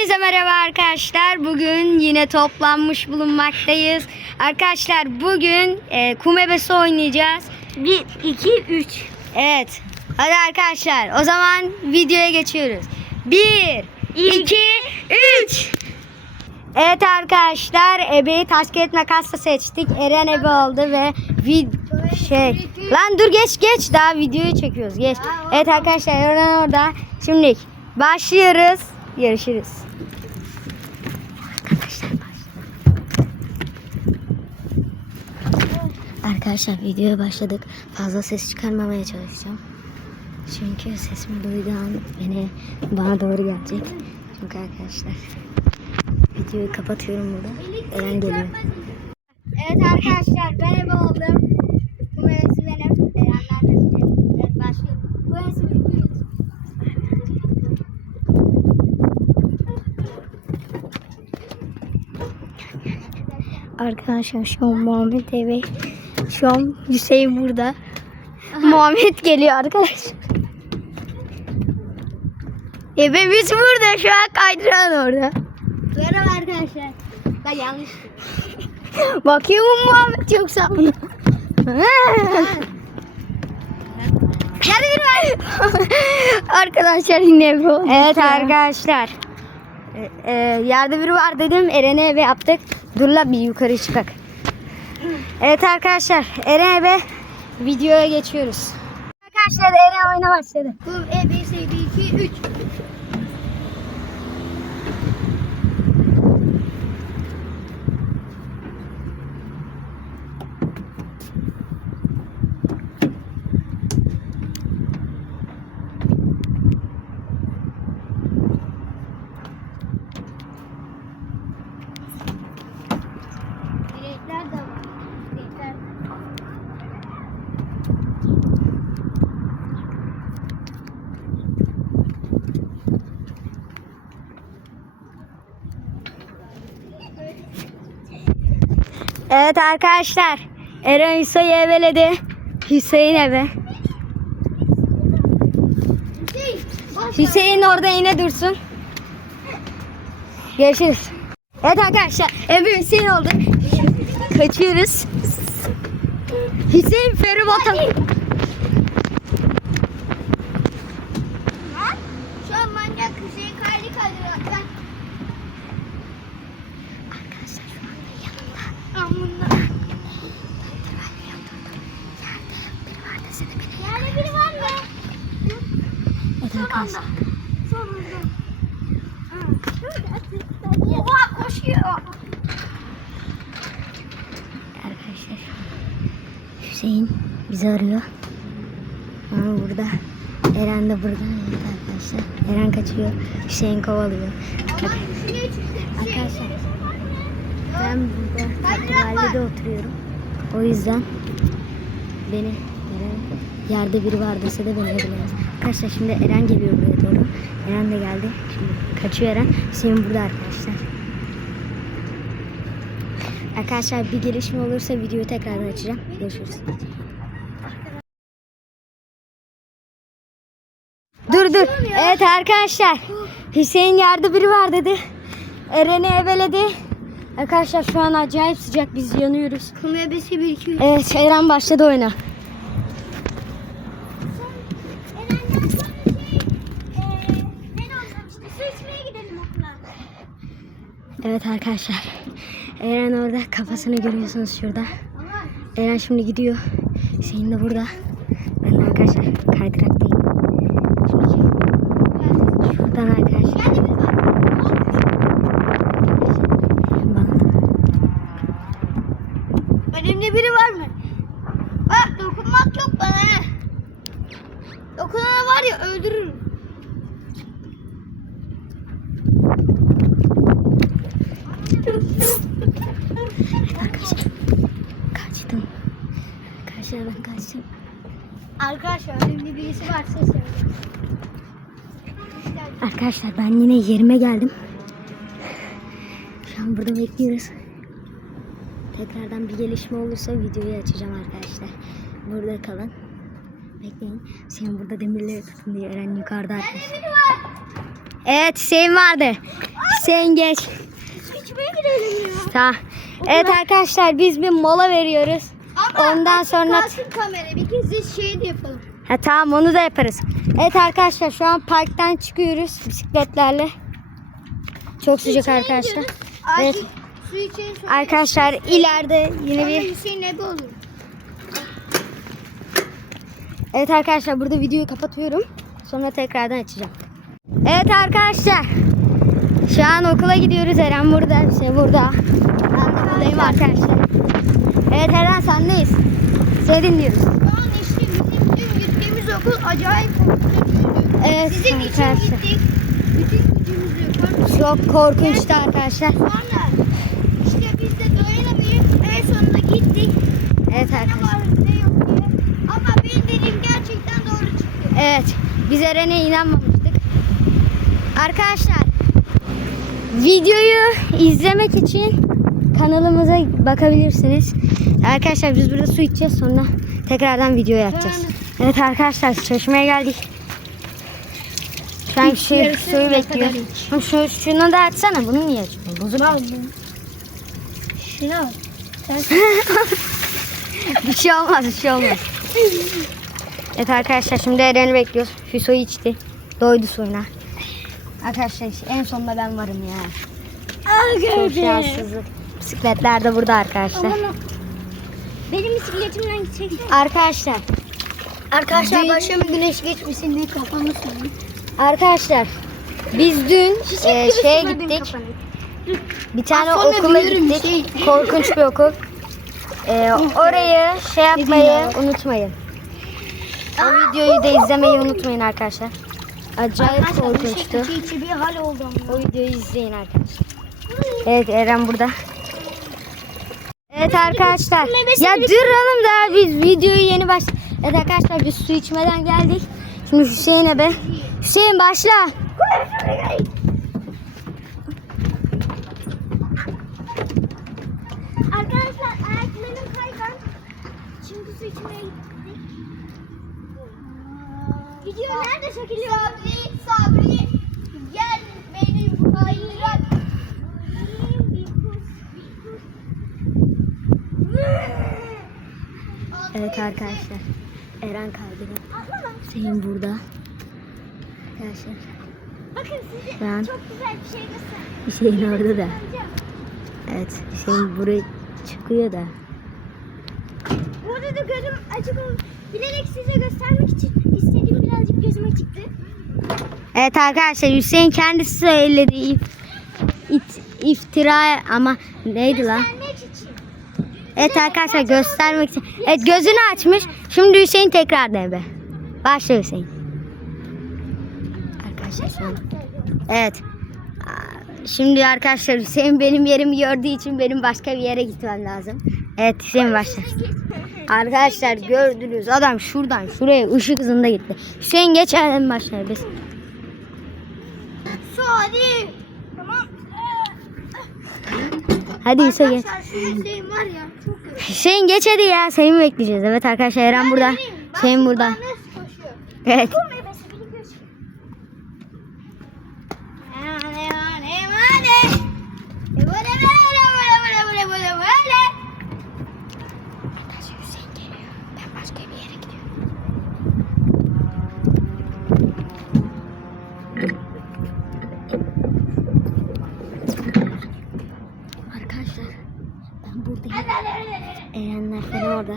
Hepinize merhaba arkadaşlar. Bugün yine toplanmış bulunmaktayız. Arkadaşlar bugün e, kum ebesi oynayacağız. 1, 2, 3. Evet. Hadi arkadaşlar o zaman videoya geçiyoruz. 1, 2, 3. Evet arkadaşlar ebeyi taş kağıt makasla seçtik. Eren ebe oldu ve vid şey. Lan dur geç geç daha videoyu çekiyoruz geç. Evet arkadaşlar Eren orada. Şimdi başlıyoruz. Görüşürüz. Arkadaşlar videoya başladık. Fazla ses çıkarmamaya çalışacağım. Çünkü sesimi duyduğu an beni bana doğru gelecek. Çünkü arkadaşlar videoyu kapatıyorum burada. Eren geliyor. Evet arkadaşlar ben ebe oldum. Bu mevsim benim. Erenler de. Evet başlıyorum. Bu mevsim 2 Arkadaşlar şu an Muhammed evi. Şu an Hüseyin burada. Muhammed geliyor arkadaşlar. Ebemiz burada şu an kaydıran orada. Merhaba arkadaşlar. Ben yanlış. Bakıyor mu Muhammed yoksa bunu? Arkadaşlar yine bu. Evet arkadaşlar. Ee, e, yerde biri var dedim. Eren'e eve yaptık. Dur la bir yukarı çıkak. Evet arkadaşlar. Eren eve videoya geçiyoruz. Arkadaşlar Eren oyuna başladı. Bu E, D, 2, 3. Direkler de var. Direkler. Evet arkadaşlar. Eren Hüseyin'i eveledi. Hüseyin eve. Hüseyin orada yine dursun. Görüşürüz. Evet arkadaşlar. Emre Hüseyin oldu. Kaçıyoruz. Hüseyin feribota. Şu an manyak Hüseyin kaydı kaydırıyor. Ben... Arkadaşlar şu anda yanımda. Amına. Biri var dese de beni. Yerde biri var mı? Evet arkadaşlar. Sonunda. Oha koşuyor. Arkadaşlar Hüseyin bizi arıyor. Ama burada. Eren de burada. Evet arkadaşlar. Eren kaçıyor. Hüseyin kovalıyor. Arkadaşlar ben burada mahallede oturuyorum. O yüzden beni yerde biri var dese de beni bilemez. Arkadaşlar şimdi Eren geliyor buraya doğru. Eren de geldi. Şimdi kaçıyor Eren. Hüseyin burada arkadaşlar. Arkadaşlar bir gelişme olursa videoyu tekrardan açacağım. Görüşürüz. Evet arkadaşlar. Hüseyin yerde biri var dedi. Eren'i eveledi. Arkadaşlar şu an acayip sıcak. Biz yanıyoruz. Kum ebesi 1, 2, 3. Evet Eren başladı oyuna. Evet arkadaşlar. Eren orada kafasını görüyorsunuz şurada. Eren şimdi gidiyor. Hüseyin de burada. Ben de arkadaşlar kaydıraktayım. Şimdi şuradan arkadaşlar. Bak. Önümde biri var mı? Bak dokunmak yok bana. Dokunana var ya öldürürüm. Kaçtım. Arkadaşlar ben kaçtım. Arkadaşlar önümde birisi var ses yapıyor. Arkadaşlar ben yine yerime geldim. Şu an burada bekliyoruz. Tekrardan bir gelişme olursa videoyu açacağım arkadaşlar. Burada kalın. Bekleyin. Sen burada demirleri tutun diye Eren yukarıda var. Evet Hüseyin vardı. Hüseyin geç. İçmeye girelim ya. Tamam. Evet arkadaşlar biz bir mola veriyoruz. Ondan açık sonra- kalsın kamera. Bir kez şey de yapalım. Ha tamam onu da yaparız. Evet arkadaşlar şu an parktan çıkıyoruz bisikletlerle. Çok sıcak arkadaşlar. Evet. Arkadaşlar ileride yine bir Hüseyin ebe olur. Evet arkadaşlar burada videoyu kapatıyorum. Sonra tekrardan açacağım. Evet arkadaşlar. Şu an okula gidiyoruz. Eren burada. Şey burada. Ben de buradayım arkadaşlar. Evet Eren sendeyiz. Seni dinliyoruz. Şu an işte bizim dün gittiğimiz okul acayip korkutucu. Evet Sizin için arkadaşlar. gittik. Bütün gücümüzü yukarı Çok korkunçtu arkadaşlar. Sonra işte biz de dayanamayıp en sonunda gittik. Evet arkadaşlar. var ne yok diye. Ama benim dediğim gerçekten doğru çıktı. Evet. Biz Eren'e inanmamıştık. Arkadaşlar videoyu izlemek için kanalımıza bakabilirsiniz. Arkadaşlar biz burada su içeceğiz sonra tekrardan video yapacağız. Evet arkadaşlar çeşmeye geldik. Şu yarısı suyu ne bekliyor. kadar iç? Şu, şunu da açsana. Bunu niye açmıyorsun? Bozuk. Şuna bak. bir şey olmaz, bir şey olmaz. Evet arkadaşlar şimdi Eren'i bekliyoruz. Suyu içti. Doydu suyuna. Arkadaşlar en sonunda ben varım ya. Çok şanssızlık. Bisikletler de burada arkadaşlar. Benim bisikletimden gideceksin. Arkadaşlar, Arkadaşlar Dün- başıma güneş geçmesin diye kafamı sürüyorum. arkadaşlar biz dün e, şeye gittik. Bir tane sonra okula gittik. şey. Korkunç bir okul. E, orayı şey yapmayı ya? unutmayın. O videoyu da izlemeyi unutmayın arkadaşlar. Acayip Arkadaşlar bu korkunçtu. içi bir hal oldu ama. O videoyu izleyin arkadaşlar. Evet Eren burada. Evet arkadaşlar. Ya duralım da biz videoyu yeni baş. Evet arkadaşlar biz su içmeden geldik. Şimdi Hüseyin'e be. Hüseyin başla. Arkadaşlar ayaklarım kaygan. Çünkü su içmeye. Video nerede çekiliyor? Sabri, Sabri gel benim kaydırak. Evet arkadaşlar. Eren kaybediyor. Hüseyin burada. Arkadaşlar. Bakın size an çok güzel bir şey. Hüseyin orada da. Evet Hüseyin buraya çıkıyor da. Burada da gözüm açık. Bilerek size göstermek için birazcık gözüme çıktı. Evet arkadaşlar Hüseyin kendisi söyledi. İf, it, iftira ama neydi lan? Evet arkadaşlar göstermek için. Evet gözünü açmış. Şimdi Hüseyin tekrar deve. Başla Hüseyin. Arkadaşlar Evet. Şimdi arkadaşlar Hüseyin benim yerimi gördüğü için benim başka bir yere gitmem lazım. Evet Hüseyin başla. Arkadaşlar gördünüz adam şuradan şuraya ışık hızında gitti. Hüseyin geç hemen başla biz. Hadi. Tamam. Hadi Hüseyin geç. Hüseyin var ya çok kötü. Hüseyin geç hadi ya seni mi bekleyeceğiz? Evet arkadaşlar Eren burada. Hüseyin burada. Evet. Bu meyvesi beni gösteriyor. Hadi hadi hadi. Böyle böyle böyle böyle böyle böyle böyle. Hüseyin geliyor. Ben başka bir yere gidiyorum. Arkadaşlar ben buradayım. Erenler falan orada.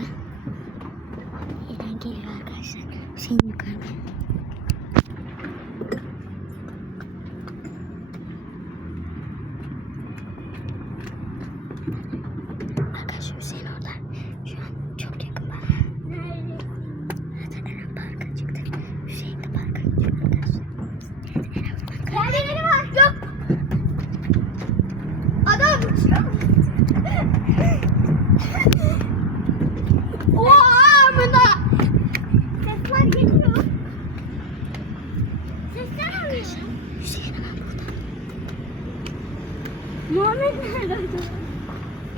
Eren geliyor arkadaşlar. Hüseyin yukarıda. Arkadaşlar Hüseyin orada. Şu an çok yakın bana. Evet Eren parka çıktı. Hüseyin de parka gidiyor arkadaşlar. Evet Eren buradan kaçtı. Perdeleri var. Yok. Adam uçuyor. Oha bunda. Sesler geliyor. Sesler alıyor. Hüseyin hemen burada. Muhammed nerede acaba?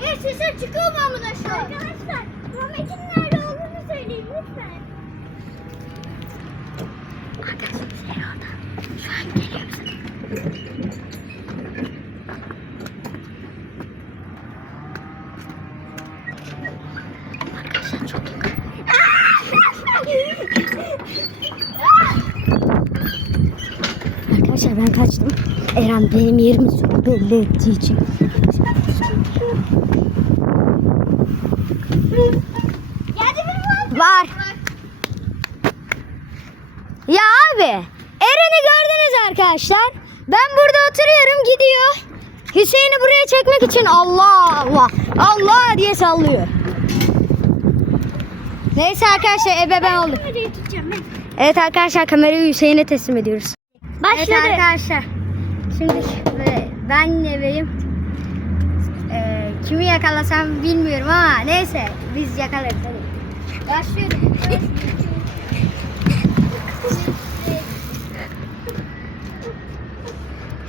Evet sesler çıkıyor mu amına şu an? Arkadaşlar Muhammed'in nerede olduğunu söyleyin lütfen. Arkadaşlar Hüseyin orada. Şu an geliyor bize. Ben kaçtım. Eren benim yerimi belli ettiği için. Var? Ya abi Eren'i gördünüz arkadaşlar. Ben burada oturuyorum gidiyor. Hüseyin'i buraya çekmek için Allah Allah Allah diye sallıyor. Neyse arkadaşlar ebe ben oldum. Nereye tutacağım ben? Evet arkadaşlar kamerayı Hüseyin'e teslim ediyoruz. Başladı. Evet arkadaşlar. Şimdi ben ebeyim. Ee, kimi yakalasam bilmiyorum ama neyse biz yakalarız hadi. Başlıyorum.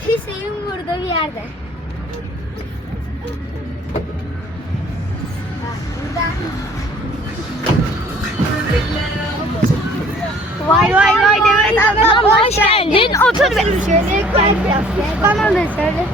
Hüseyin burada bir yerde. Bak burada. Vay vay vay Demet abla hoş geldin. Otur. Bana da söyle.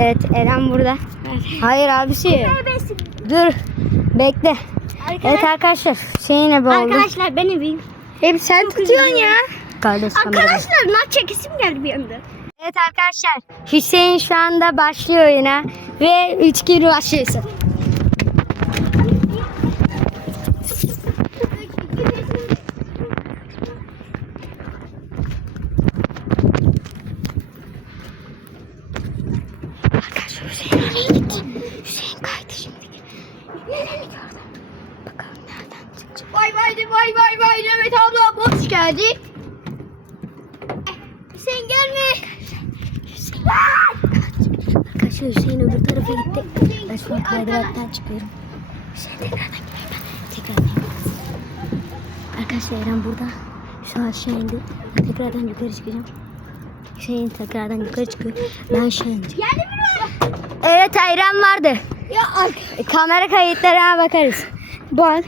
Evet Eren burada. Hayır abisi. Dur. Bekle. Evet arkadaşlar. Şeyi ne bu oldu? Arkadaşlar ben evim. Hep sen tutuyorsun ya. Kardeş. Arkadaşlar nak çekisim geldi bir anda. Evet arkadaşlar Hüseyin şu anda başlıyor oyuna ve 3 gibi başlıyorsun. Arkadaşlar Hüseyin nereye gitti? Hüseyin kaydı şimdi. Nereye gördüm? Bakalım nereden çıkacak. Vay vay vay Demet abla hoş geldin. Sen gelme. Arkadaşlar Hüseyin öbür tarafa gitti. Ben şu an kaydıraktan çıkıyorum. Hüseyin tekrardan gidiyor. Ben tekrardan gidiyorum. Arkadaşlar Eren burada. Şu an aşağı indi. Tekrardan yukarı çıkacağım. Hüseyin tekrardan yukarı çıkıyor. Ben aşağı ineceğim. Geldi mi? Evet Eren vardı. Ya arkadaşlar. Kamera kayıtlarına bakarız. Bak.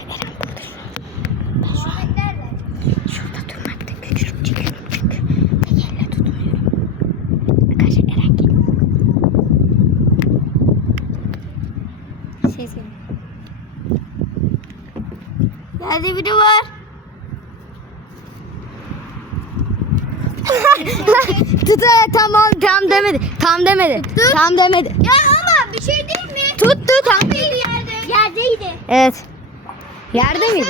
An. Ben şu an şurada durmakta güçlük çekiyorum çünkü tek elle tutmuyorum. Arkadaşlar Eren geliyor. Geldi biri var. Tut tamam tam demedi. Tam demedi. Tam demedi. Ya ama bir şey değil mi? Tuttu tam. Yerde. Yerdeydi. Evet. Yerde miydi?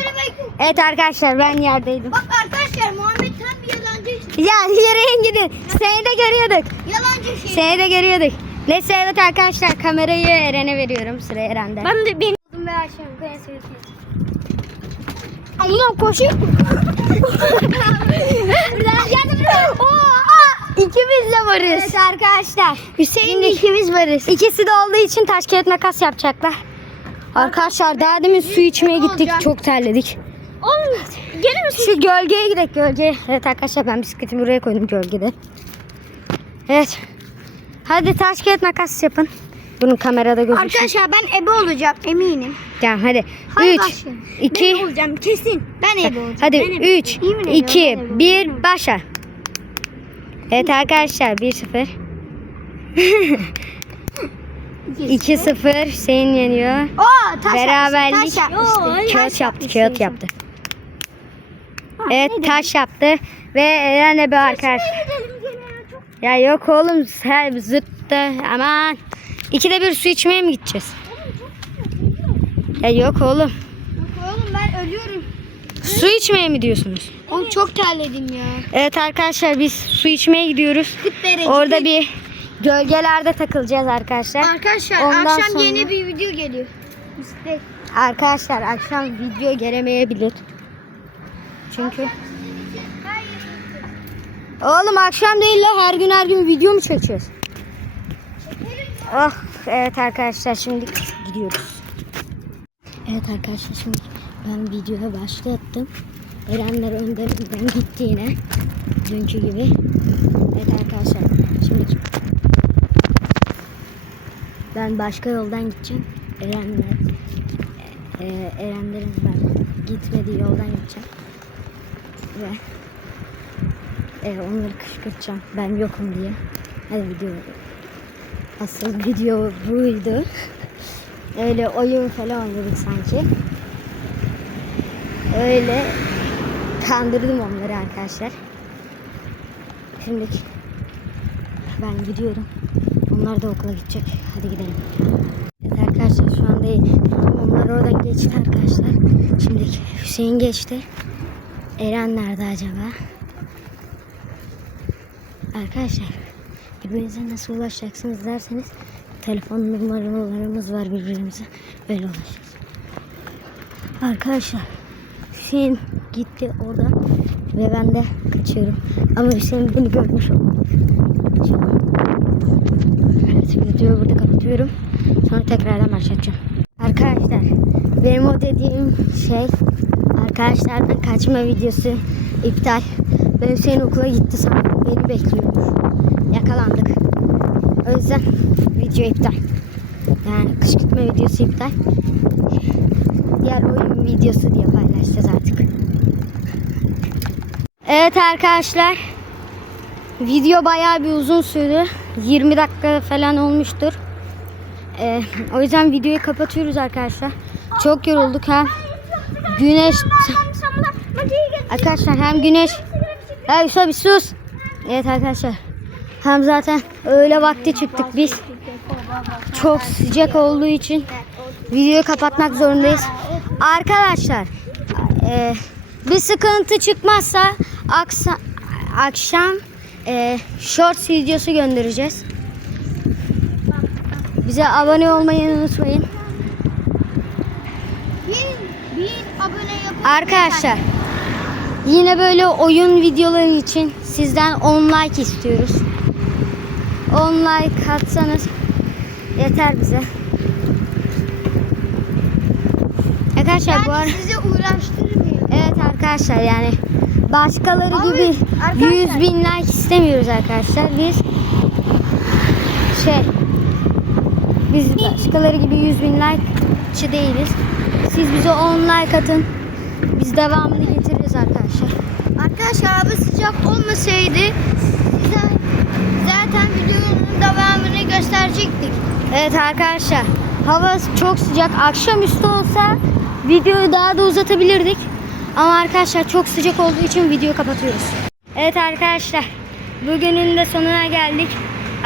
Evet arkadaşlar ben yerdeydim. Bak arkadaşlar Muhammed tam bir yalancı. Ya yürüyün gidin. Seni de görüyorduk. Yalancı şey. Seni de görüyorduk. Neyse evet arkadaşlar kamerayı Eren'e veriyorum. Sıra Eren'de. Ben de benim. ve aşağı yukarı sürükleyeceğim. Allah'ım. Oha! İkimiz de varız. Evet arkadaşlar. Hüseyin'le ikimiz varız. İkisi de olduğu için taş kağıt makas yapacaklar. Arkadaşlar daha demin su içmeye gittik. Çok terledik. Oğlum? Şu gölgeye gidelim gölgeye. Evet arkadaşlar ben bisikleti buraya koydum gölgede. Evet. Hadi taş kağıt makas yapın. Bunun kamerada gözüksün. Arkadaşlar ben ebe olacağım eminim. Tamam hadi. Hadi 3, başlayalım. 2, Ben olacağım kesin. Ben ebe olacağım. hadi Ben ebe 3, olacağım. Yemin ediyorum 2, ben ebe olacağım. 1 başla. Evet arkadaşlar 1-0. 2-0 Hüseyin yeniyor. Oo taş Beraberlik. Taş yapmıştı. Kağıt yaptı, kağıt yaptı. Evet taş yaptı ve Eren ebe arkadaşlar. Ya yok oğlum sen zıttı aman. İkide bir su içmeye mi gideceğiz? Ya yok oğlum. Oğlum ben ölüyorum. Su içmeye mi diyorsunuz? Oğlum çok terledim ya. Evet arkadaşlar biz su içmeye gidiyoruz. Orada bir gölgelerde takılacağız arkadaşlar. Arkadaşlar Ondan akşam sonra- yeni bir video geliyor. Bisiklet. Arkadaşlar akşam video gelemeyebilir. Çünkü Oğlum akşam değil la her gün her gün video mu çekeceğiz? Oh evet arkadaşlar şimdi gidiyoruz. Evet arkadaşlar şimdi ben videoya başlattım. Erenler önderinden gitti yine. Dünkü gibi. Evet arkadaşlar şimdi ben başka yoldan gideceğim. Erenler e, e, Erenlerin ben gitmediği yoldan gideceğim. Ve e, onları kışkırtacağım. Ben yokum diye. Hadi video. Asıl video buydu. Öyle oyun falan oynadık sanki. Öyle kandırdım onları arkadaşlar. Şimdi ben gidiyorum. Onlar da okula gidecek. Hadi gidelim. Evet arkadaşlar şu anda onlar oradan geçti arkadaşlar. Şimdi Hüseyin geçti. Eren nerede acaba? Arkadaşlar birbirinize nasıl ulaşacaksınız derseniz telefon numaralarımız var birbirimize. Öyle ulaşacağız. Arkadaşlar Hüseyin gitti orada ve ben de kaçıyorum. Ama Hüseyin beni görmüş oldu. Şu an. Videoyu burada kapatıyorum. Sonra tekrardan başlatacağım. Arkadaşlar benim o dediğim şey arkadaşlardan kaçma videosu iptal. Ben Hüseyin okula gitti sandım. Beni bekliyormuş. Yakalandık. O yüzden video iptal. Yani kışkırtma videosu iptal. Diğer oyun videosu diye paylaşacağız artık. Evet arkadaşlar. Video bayağı bir uzun sürdü. 20 dakika falan olmuştur. Ee, o yüzden videoyu kapatıyoruz arkadaşlar. Çok yorulduk hem güneş arkadaşlar hem güneş ya Yusuf bir sus. Evet arkadaşlar hem zaten öğle vakti çıktık biz. Çok sıcak olduğu için videoyu kapatmak zorundayız. Arkadaşlar e, bir sıkıntı çıkmazsa aksa, akşam e, shorts videosu göndereceğiz. Bize abone olmayı unutmayın. Bir, bir abone yapın. Arkadaşlar yine böyle oyun videoları için sizden 10 like istiyoruz. 10 like atsanız yeter bize. Arkadaşlar bu ara... Yani sizi uğraştırmıyor. Evet arkadaşlar yani başkaları Abi, gibi arkadaşlar- 100 bin like istemiyoruz arkadaşlar. Biz şey biz başkaları gibi 100 bin likeçı değiliz. Siz bize 10 like atın. Biz devamını getiririz arkadaşlar. Arkadaşlar hava sıcak olmasaydı size zaten videonun devamını gösterecektik. Evet arkadaşlar hava çok sıcak. Akşamüstü olsa videoyu daha da uzatabilirdik. Ama arkadaşlar çok sıcak olduğu için videoyu kapatıyoruz. Evet arkadaşlar bugünün de sonuna geldik.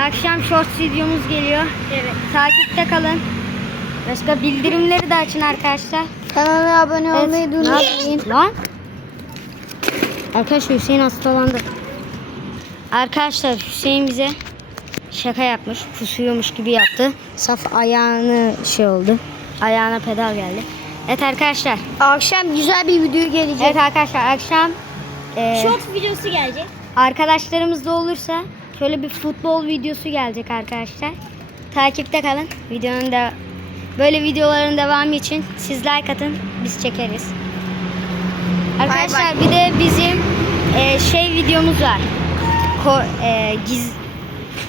Akşam shorts videomuz geliyor. Evet. Takipte kalın. Başka bildirimleri de açın arkadaşlar. Kanala abone Evet, olmayı ne unutmayın. Lan. Arkadaşlar Hüseyin hastalandı. Arkadaşlar Hüseyin bize şaka yapmış. Kusuyormuş gibi yaptı. Saf ayağını şey oldu. Ayağına pedal geldi. Evet arkadaşlar. Akşam güzel bir video gelecek. Evet arkadaşlar akşam e, Short videosu gelecek. arkadaşlarımız da olursa şöyle bir futbol videosu gelecek arkadaşlar. Takipte kalın. Videonun da böyle videoların devamı için siz like atın. Biz çekeriz. Arkadaşlar bir de bizim e, şey videomuz var. Ko- e, giz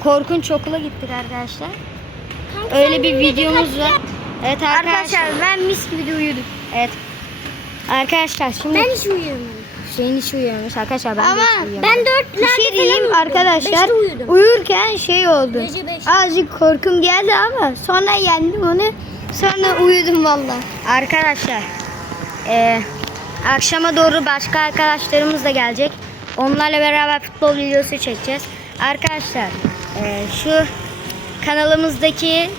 korkunç okula gittik arkadaşlar. Öyle bir videomuz var. Evet arkadaşlar. Arkadaşlar ben mis gibi de uyudum. Evet. Arkadaşlar şimdi hiç uyuyamadım. Hüseyin hiç uyuyormuş arkadaşlar ben de Ama hiç uyuyamadım. ben dört Bir şey diyeyim arkadaşlar. Uyurken şey oldu. Azıcık korkum geldi ama sonra yendim onu. Sonra uyudum valla. Arkadaşlar. eee, akşama doğru başka arkadaşlarımız da gelecek. Onlarla beraber futbol videosu çekeceğiz. Arkadaşlar eee, şu kanalımızdaki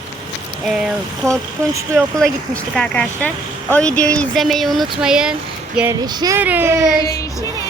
eee, korkunç bir okula gitmiştik arkadaşlar. O videoyu izlemeyi unutmayın. Görüşürüz. Görüşürüz.